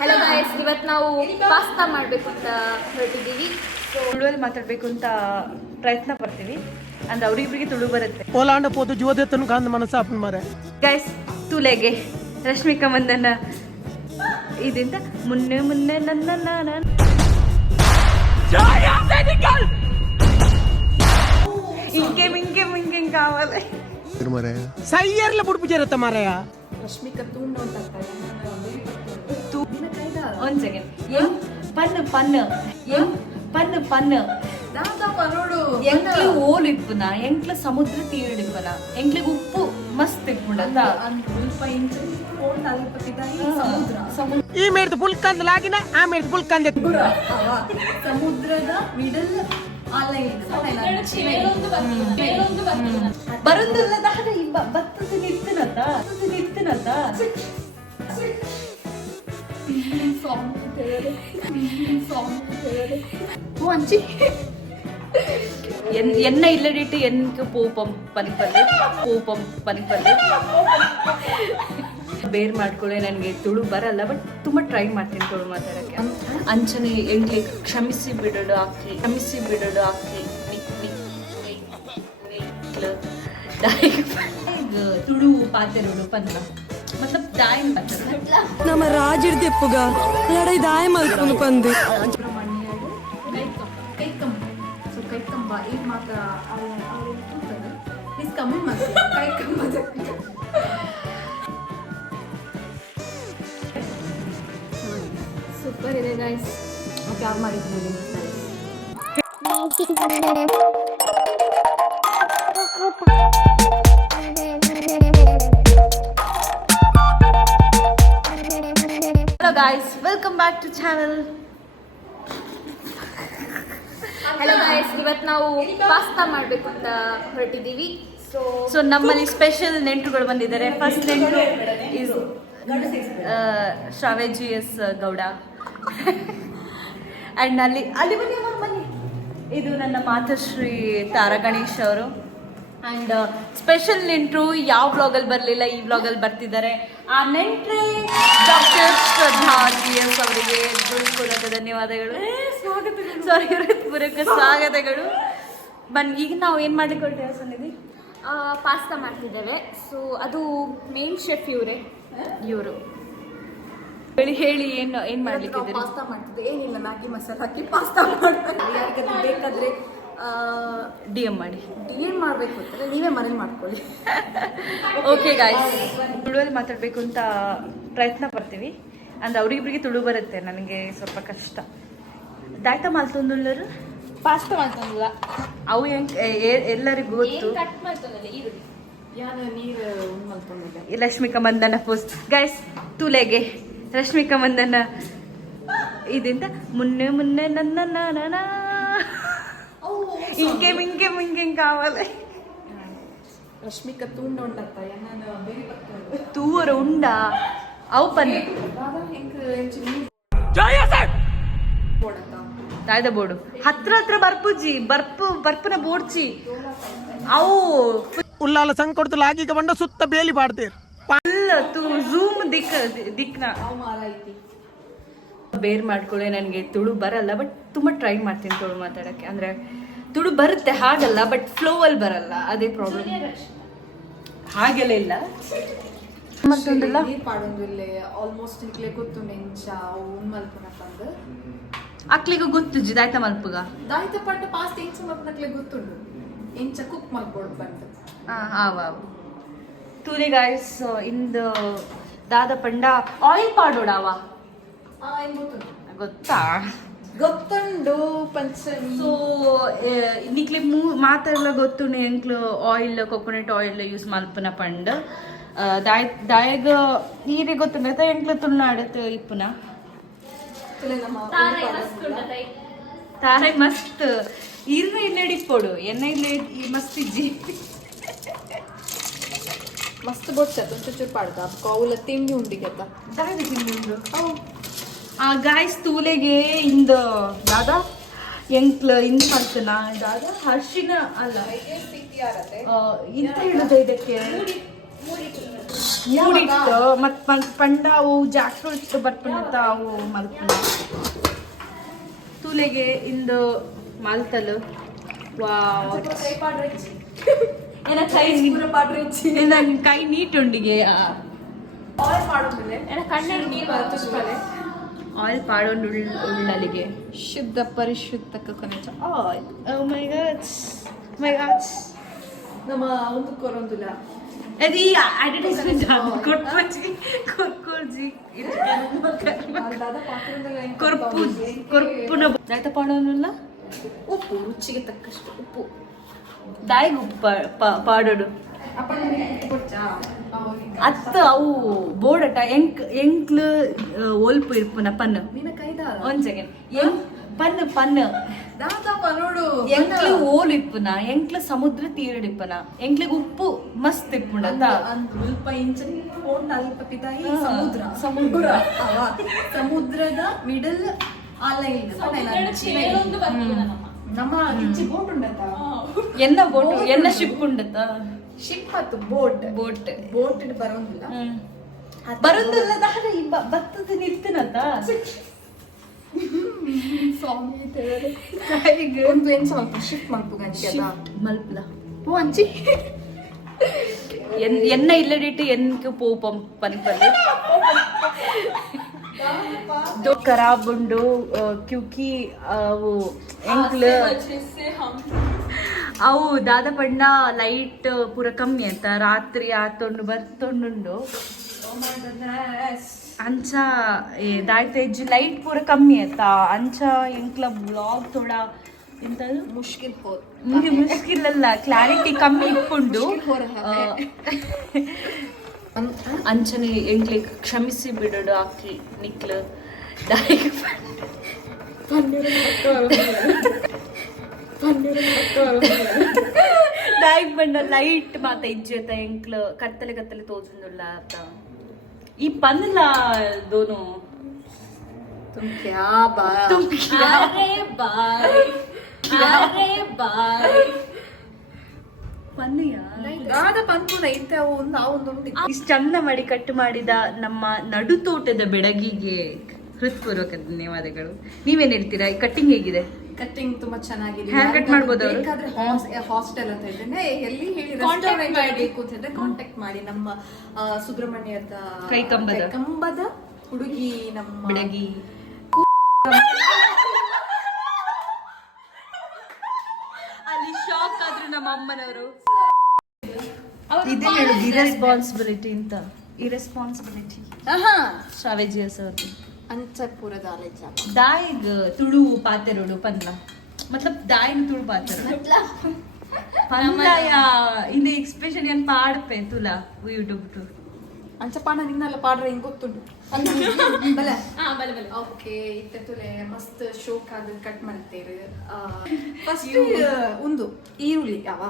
Hello guys, ಇವತ್ತು ನಾವು pasta ಮಾಡಬೇಕು ಅಂತ ಹೊರಟಿದ್ದೀವಿ. ತುಳುವಲ್ಲಿ ಮಾತಾಡಬೇಕು ಅಂತ ಪ್ರಯತ್ನ ಪಡ್ತೀವಿ. ಅಂದ್ರೆ ಅವ್ರಿಬ್ರಿಗೆ ತುಳು ಬರುತ್ತೆ. ಪೋಲಾಂಡ ಪೋತು ಜೀವದೆತ್ತನು ಕಾಂದ ಮನಸ್ಸು ಆಪನ್ ಮಾರೆ ಗೈಸ್, ತುಲೆಗೆ ರಶ್ಮಿಕಾ ಮಂದನ ಇದಿಂದ ಮುನ್ನೆ ಮುನ್ನೆ ನನ್ನ ఇంకేం కావాలి సయ్యర్ల పుడుపు చేరత మారయ్య రష్మిక తూండు ಒಂದು ಸೆಕೆಂಡ್ ಪನ್ನು ಪನ್ನು ಪನ್ನು ಪನ್ನು ಎಂಕ್ಲು ಓಲು ಇಪ್ಪುನ ಎಂಕ್ಲ ಸಮುದ್ರ ತೀರಡು ಇಪ್ಪನ ಎಂಕ್ಲಿಗೆ ಉಪ್ಪು ಮಸ್ತ್ ಇಪ್ಪುಂಡ ಈ ಮೇಡ್ದು ಪುಲ್ಕಂದ್ ಲಾಗಿನ ಆ ಮೇಡ್ದು ಪುಲ್ಕಂದ್ ಸಮುದ್ರದ ಮಿಡಲ್ ಬರುದಿಲ್ಲದ ಭತ್ತದ ನಿತ್ತನದ என்ன இல்லடிட்டு எனக்கு போಪಂ ಪನಿಪಲ್ಲೆ ಬೇರ್ ಮಾಡ್ಕೊಳ್ಳೆ. ನನಗೆ ತುಳು ಬರಲ್ಲ, ಬಟ್ ತುಂಬಾ ಟ್ರೈ ಮಾಡ್ತೀನಿ ತುಳು ಮಾತಾಡಕ್ಕೆ. ಅಂಚನೆ ಎಂಟ್ಲಿ ಕ್ಷಮಿಸಿ ಬಿಡೋಡು ಹಾಕಿ ತುಳು ಪಾತೆರೋಡು ಪನ್ನ मतलब दायम पातर ನಮ್ಮ ರಾಜಿರ್ ದೆಪ್ಪುಗ ಲಡೈ ದಾಯ ಮಲ್ಕೊಂಡು ಬಂದು ಕೈಕಂಬ ಈಗ ಮಾತ್ರ ಇಸ್ ಕಮ್ಮಿ ಮಾತ್ರ ಕೈಕಂಬ ಸೂಪರ್ ಇದೆ ಗೈಸ್. ಮತ್ತೆ ಯಾರು ಮಾಡಿದ್ರು Hello guys, welcome back to channel. Hello guys, ಇವತ್ತು ನಾವು ಪಾಸ್ತಾ ಮಾಡಬೇಕು ಅಂತ ಹೊರಟಿದ್ದೀವಿ. ಸೊ ನಮ್ಮಲ್ಲಿ ಸ್ಪೆಷಲ್ ನೆಂಟರುಗಳು ಬಂದಿದ್ದಾರೆ. ಫಸ್ಟ್ ನೆಂಟರು is Shravya S Gowda and ಅಲ್ಲಿ ಬನ್ನಿ ಇದು ನನ್ನ ಮಾತಶ್ರೀ ತಾರಾ ಗಣೇಶ್ ಅವರು. ಆ್ಯಂಡ್ ಸ್ಪೆಷಲ್ ನೆಂಟರು ಯಾವ ವ್ಲಾಗಲ್ಲಿ ಬರಲಿಲ್ಲ, ಈ ವ್ಲಾಗಲ್ಲಿ ಬರ್ತಿದ್ದಾರೆ. ಆ ನೆಂಟ್ರೆ ಡಾಕ್ಟರ್ ಶ್ರದ್ಧಾ GS ಅವರಿಗೆ ಹೃತ್ಪೂರ್ವಕ ಧನ್ಯವಾದಗಳು, ಹೃತ್ಪೂರ್ವಕ ಸ್ವಾಗತಗಳು. ಈಗ ನಾವು ಏನು ಮಾಡ್ಲಿಕ್ಕೆ ಹೊರಟಿದ್ದೇವೆ ಸನ್ನಿಧಿ? ಪಾಸ್ತಾ ಮಾಡ್ತಿದ್ದೇವೆ. ಸೊ ಅದು ಮೇನ್ ಶೆಫ್ ಇವರು ಹೇಳಿ ಏನು ಮಾಡ್ಲಿಕ್ಕೆ ಪಾಸ್ತಾ ಮಾಡ್ತಿದ್ದೆ. ಏನಿಲ್ಲ, ಮ್ಯಾಗಿ ಮಸಾಲ ಹಾಕಿ ಪಾಸ್ತಾ ಮಾಡ್ತಾರೆ. ಯಾರಿಗಾದ್ರೂ ಬೇಕಾದ್ರೆ DM ಮಾಡಿ ಮಾಡಬೇಕು ಅಂತಾರೆ, ನೀವೇ ಮನೇಲಿ ಮಾಡ್ಕೊಳ್ಳಿ. ಓಕೆ ಗಾಯ್ಸ್, ತುಳುವಲ್ಲಿ ಮಾತಾಡಬೇಕು ಅಂತ ಪ್ರಯತ್ನ ಪಡ್ತೀವಿ. ಅಂದ್ರೆ ಅವ್ರಿಬ್ರಿಗೆ ತುಳು ಬರುತ್ತೆ, ನನಗೆ ಸ್ವಲ್ಪ ಕಷ್ಟ. ದಾಟ ಮಾಲ್ತೊಂದುಳ್ಳರು ಪಾಸ್ತಾ ಮಾಡ್ತಂದಿಲ್ಲ, ಅವು ಎಲ್ಲರಿಗೂ ಗೊತ್ತು. ರಶ್ಮಿಕಾ ಮಂದನ ಪೋಸ್ಟ್ ಗೈಸ್, ತುಲೆಗೆ ರಶ್ಮಿಕಾ ಮಂದನ ಇದಿಂದ ಮುನ್ನೆ ಮುನ್ನೆ ನನ್ನ ఇంకేం కావాలి. రష్మిక తూండు తూవరు ఉండా అవు పని ತಾಯ್ದ ಬೋರ್ಡು ಹತ್ರ ಬರ್ಪುಜಿ ಬರ್ಪುನ ಬೋಡ್ಚಿ ಅವು ಉಲ್ಲಾಲ ಸಂಕೊಡ್ತು ಲಾಗಿಗ ಬಂಡ ಸುತ್ತ ಬೇಲಿ ಬಾಡ್ತೀರ್ ತೂ ಝೂಮ್ ದಿಕ್ನ ಬೇರ್ ಮಾಡ್ಕೊಳ್ಳೆ. ನನಗೆ ತುಳು ಬರಲ್ಲ, ಬಟ್ ತುಂಬ ಟ್ರೈ ಮಾಡ್ತೀನಿ ತುಳು ಮಾತಾಡೋಕ್ಕೆ. ಅಂದರೆ ತುಳು ಬರುತ್ತೆ ಹಾಗಲ್ಲ, ಬಟ್ ಫ್ಲೋವಲ್ಲಿ ಬರಲ್ಲ, ಅದೇ ಪ್ರಾಬ್ಲಮ್. ಹಾಗೆಲ್ಲ ಇಲ್ಲ ಮತ್ತೊಂದಿಲ್ಲ ಪಾಡೊಂದಿಲ್ಲ ಆಲ್ಮೋಸ್ಟ್ ಇಕ್ಲೆ ಗೊತ್ತು ನೆಂಚ ಉನ್ ಮಲ್ಪನ ಪಂದು ಅಕ್ಲಿಗೆ ಗೊತ್ತು ದಾಯ್ತ ಮಲ್ಪುಗ ದಾಯ್ತ ಪಂಡ ಪಾಸ್ಟ್ ಎಂಚ ಮಲ್ಪನಕ್ಲೆ ಗೊತ್ತುಂಡು ಎಂಚ ಕುಕ್ ಮಲ್ಪೋಡು ಬಂದು ಆವ ತೂರಿ ಗಾಯ್ಸ್ ಇಂದ ದಾದ ಪಂಡ ಆಯಿಲ್ ಪಾಡೋಡಾವ ಗೊತ್ತಾ ಗೊತ್ತುಂಡು ಪಂಚಮಿ. ಸೊ ನಿಕ್ಲಿ ಮಾತೆಲ್ಲ ಗೊತ್ತುಂಡು ಎಂಕ್ಲು ಆಯಿಲ್ ಕೊಕೊನಟ್ ಆಯಿಲ್ ಯೂಸ್ ಮಲ್ಪನ ಪಂಡ್ ದಾಯಗ ನೀರೇ ಗೊತ್ತುಂಡ ಎಂಕ್ಲು ತುಳುನಾಡತ್ ಇಪ್ಪುನ ತಾರೈ ಮಸ್ತ್ ಇರ್ನ ಇಲ್ಲಡಿಪ್ಪೋಡು ಎನ್ನ ಇಲ್ಲ ಮಸ್ತ್ ಇಜ್ಜಿ ಮಸ್ತ್ ಬೊಚ್ಚ ಚೂರು ಪಾಡ್ದ ಕಾವುಲ ತಿಂಡಿ ಉಂಡಿಗೆತ್ತ ದಾದ ತಿಂಡಿ ಉಂಡು ಆ ಗಾಯ್ಸ್ ತೂಲೆಗೆ ಇಂದ ದಾದ ಎಂಕ್ಲ ಇಂದ ಮಾಡ್ತನ ದಾದ ಹರ್ಷಿನ ಅಲ್ಲ ಇಂತ ಹೇಳುದ ಇದಕ್ಕೆ ಮೂಡಿಟ್ಟು ಮತ್ತು ಪಂಡ ಅವು ಜಾಸ್ತಿ ಇಟ್ಟು ಬರ್ಪುಣತ್ತ ಅವು ಮಲ್ಪುಣ ತೂಲೆಗೆ ಇಂದು ಮಾಲ್ತಲು ವಾವ್ ಏನ ಕೈ ನೀಟುಂಡಿಗೆ ಆಯಿಲ್ ಪಾಡೊಂಡು ಉಳ್ಳಲಿಗೆ ಶುದ್ಧ ಪರಿಶುದ್ಧ ಕೊನೆಚ ಆಯಿಲ್ ಓ ಮೈ ಗಾಡ್ ನಮ್ಮ ಒಂದು ಕೊರೊಂದುಲ ಅದು ಈ ಅಡ್ವರ್ಟೈಸ್ಮೆಂಟ್ ಕೊರ್ಪುಜಿ ಕೊರ್ಪುನ ಜಾಯ್ತ ಪಾಡೋನಲ್ಲ ಉಪ್ಪು ರುಚಿಗೆ ತಕ್ಕಷ್ಟು ಉಪ್ಪು ದಾಯಿಗೆ ಉಪ್ಪು ಪಾಡೋಡು ಅತ್ತ ಅವು ಬೋಡಟ ಎಂಕ್ಲು ಒಲ್ಪು ಇರ್ಪುನ ಪನ್ನು ನಿನ್ನ ಕೈದ ಒಂದ್ ಸೆಕೆಂಡ್ ಪನ್ನು ದಾದಪ್ಪ ನೋಡು ಎಂಕ್ಲು ಓಲ್ ಇಪ್ಪುನ ಎಂಕ್ಲು ಸಮುದ್ರ ತೀರಡಿಪ್ಪನ ಎಂಕ್ಲಿಗೆ ಉಪ್ಪು ಮಸ್ತ್ ಇಪ್ಪುಂಡತ ಸ್ವಲ್ಪ ಇಂಚನಿ ಕೊಂಡ ಅಲ್ಪ ಪಿತಾಯಿ ಸಮುದ್ರ ಸಮುದ್ರ ಸಮುದ್ರದ ಮಿಡಲ್ ಆಲೈನ್ ನಮ್ಮ ಕಿಚ್ಚಿ ಬೋಟ್ ಉಂಡತ ಎನ್ನ ಬೋಟ್ ಎನ್ನ ಶಿಪ್ ಉಂಡತ ಶಿಪ್ ಮತ್ತು ಬೋಟ್ ಬೋಟ್ ಬರೋದಿಲ್ಲ ಬರೋದಿಲ್ಲ ದಾರ ಈ ಭತ್ತದ ನಿಲ್ತಿನತ ಸ್ವಾಮಿ ಒಂದು ಏನು ಸ್ವಲ್ಪ ಶಿಪ್ ಮಲ್ಪು ಗಂಟೆ ಮಲ್ಪದ ಓ ಅಂಚಿ ಎನ್ನ ಇಲ್ಲಡಿಟ್ಟು ಎನ್ಗೆ ಪೋಪಂ ಪನ್ಪಲ್ಲಿ दो खराब उंडु क्योंकि वो ಎಂಕ್ಲು ಅವು ದಾದ ಪಂಡ ಲೈಟ್ ಪೂರ ಕಮ್ಮಿ ಅಂತ ರಾತ್ರಿ ಆತೊಂಡು ಬರ್ತೊಂಡುಂಡು ಅಂಚ ದಾಯ್ತ ಹೆಜ್ಜೆ ಲೈಟ್ ಪೂರ ಕಮ್ಮಿ ಅಂತ ಅಂಚ ಎಂಕ್ಲ ಬ್ಲಾಗ್ ಥೋಡ ಎಂತದು ಮುಷ್ಕಿಲ್ ಹೋದ್ ಮುಂದೆ ಮುಷ್ಕಿಲ್ ಅಲ್ಲ ಕ್ಲಾರಿಟಿ ಕಮ್ಮಿ ಇಟ್ಕೊಂಡು ಅಂಚನೆ ಎಂಕ್ಲೆ ಕ್ಷಮಿಸಿ ಬಿಡೋಡು ಆಕಿ ನಿಕ್ಲು ದಾಯಿಗೆ ದಾಯಿಗೆ ಬಂಡ ಲೈಟ್ ಮಾತ ಇಜ್ಜೆತ ಎಂಕ್ಲು ಕತ್ತಲೆ ಕತ್ತಲೆ ತೋಜುಂದುಲ್ಲ ಅಂತ ಈ ಪನ್ನಲ ದೋನು तुम क्या बात ಅರೆ ಬಾಯ್ ಪನ್ನಯ್ಯ ದಾದ ಪನ್ಪುನ ಇತ್ತೆ ಅವು ಒಂದು ಒಂದು ಇಷ್ಟು ಚಂದ ಮಾಡಿ ಕಟ್ ಮಾಡಿದ ನಮ್ಮ ನಡುತೋಟದ ಬೆಡಗಿಗೆ ಹೃತ್ಪೂರ್ವಕ ಧನ್ಯವಾದಗಳು. ನೀವೇನ್ ಹೇಳ್ತೀರಾ? ಕಟ್ಟಿಂಗ್ ಹೇಗಿದೆ? ಕಟ್ಟಿಂಗ್ ತುಂಬಾ ಚೆನ್ನಾಗಿದೆ. ಹೇರ್ ಕಟ್ ಮಾಡ್ಬೋದು ಅವರು? ಬೇಕಾದ್ರೆ ಹಾಸ್ಟೆಲ್ ಅಂತ ಇದ್ದೇನೆ, ಎಲ್ಲಿ ಹೇಳಿ ರೆಸ್ಟೋರೆಂಟ್ ಬೇಕು ಅಂತ ಕಾಂಟ್ಯಾಕ್ಟ್ ಮಾಡಿ. ನಮ್ಮ ಸುಬ್ರಹ್ಮಣ್ಯದ ಕೈಕಂಬದ ಹುಡುಗಿ ನಮ್ಮ ಬೆಡಗಿ ಅಲ್ಲಿ ಶಾಕ್ ಆದ್ರು ನಮ್ಮ ಅಮ್ಮನವರು. ಇದೇ ಹೇಳುದು ಇರೆಸ್ಪಾನ್ಸಿಬಿಲಿಟಿ ಅಂತ. ಇರೆಸ್ಪಾನ್ಸಿಬಿಲಿಟಿ ಶಾವೇಜಿಯಸ್ ಅವ್ರದ್ದು अंचपुरद दायग तुळू पातेरोಡು पन्ला मतलब दायन तुळू पातेर पन्ला या इंदे एक्सप्रेशन ಏನ್ ಪಾಡಪೆ ತುಲಾ ಯೂಟ್ಯೂಬ್ ಟು ಅಂಚಪಾನ ನಿನ್ನಲ್ಲ ಪಾಡ್ರೆ ಹಿಂಗ್ ಗೊತ್ತುಂಟು ಬಲ ಬಲ ಬಲ ಓಕೆ ಇತ್ತೆ ತುಲೆ ಮಸ್ತ್ ಶೋಕ್ ಆಗ ಕಟ್ ಮಾಡ್ತೇವೆ. ಫಸ್ಟ್ ಒಂದು ಈರುಳ್ಳಿ ಅವ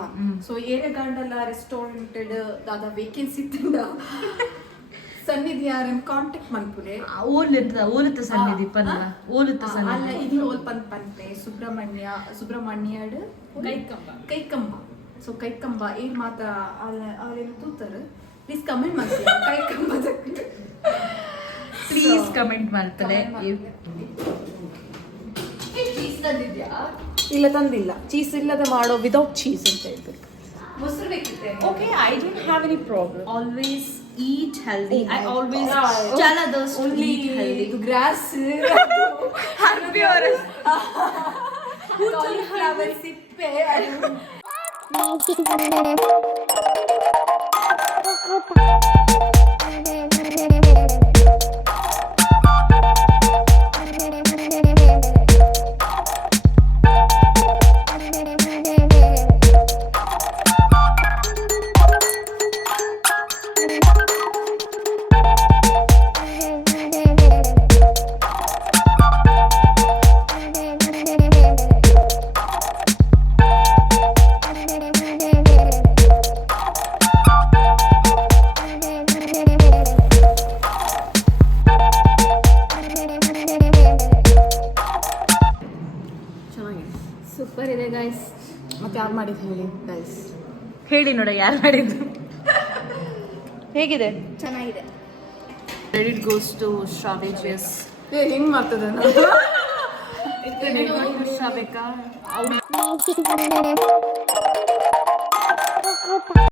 ಸೊ ಏರೆಗಾಂಡಲ ರೆಸ್ಟೋರೆಂಟೆಡ್ ದಾದ ವೇಕೆನ್ಸಿ ಇತ್ತಂಡ ಸನ್ನಿಧಿ ಯಾರನ್ ಕಾಂಟ್ಯಾಕ್ಟ್ ಮಲ್ಪುಲೆ ಓಲುತ್ತ ಸನ್ನಿಧಿ ಪನ್ನ ಓಲುತ್ತ ಅಲ್ಲ ಇದು ಓಲ್ ಪನ್ಪೆ ಸುಬ್ರಹ್ಮಣ್ಯಡ್ ಕೈಕಂಬ ಸೊ ಕೈಕಂಬ ಏನ್ ಮಾತ ಅವ್ರೇನು ತೂತಾರ ಪ್ಲೀಸ್ ಕಮೆಂಟ್ ಮಾಡ್ತೀವಿ ಕೈಕಂಬದ ಪ್ಲೀಸ್ ಕಮೆಂಟ್ ಮಾಡ್ತಾರೆ. ಚೀಸ್ ತಂದಿದ್ಯಾ? ಇಲ್ಲ ತಂದಿಲ್ಲ. ಚೀಸ್ ಇಲ್ಲದೆ ಮಾಡೋ ವಿದೌಟ್ ಚೀಸ್ ಅಂತ ಹೇಳ್ಬೇಕು. ಮೊಸರು ಬೇಕಿತ್ತೆ? Okay, I don't have any problem. Always eat healthy. I always tell others to eat healthy. Grass. Herbivores. Cauliflower sippe. Super ಇದೆ ಗೈಸ್. ಮತ್ತೆ ಯಾರು ಮಾಡಿದ್ದು ಹೇಳಿ ಗೈಸ್? ಹೇಳಿ ನೋಡ ಯಾರು ಮಾಡಿದ್ದು. ಹೇಗಿದೆ? ಚೆನ್ನಾಗಿದೆ. ಕ್ರೆಡಿಟ್ ಗೋಸ್ ಟು ಶ್ರಾವೇಜಿಯಸ್. ಹೆಂಗ್ ಮಾಡ್ತದೆ ಶ್ರಾವೇಕ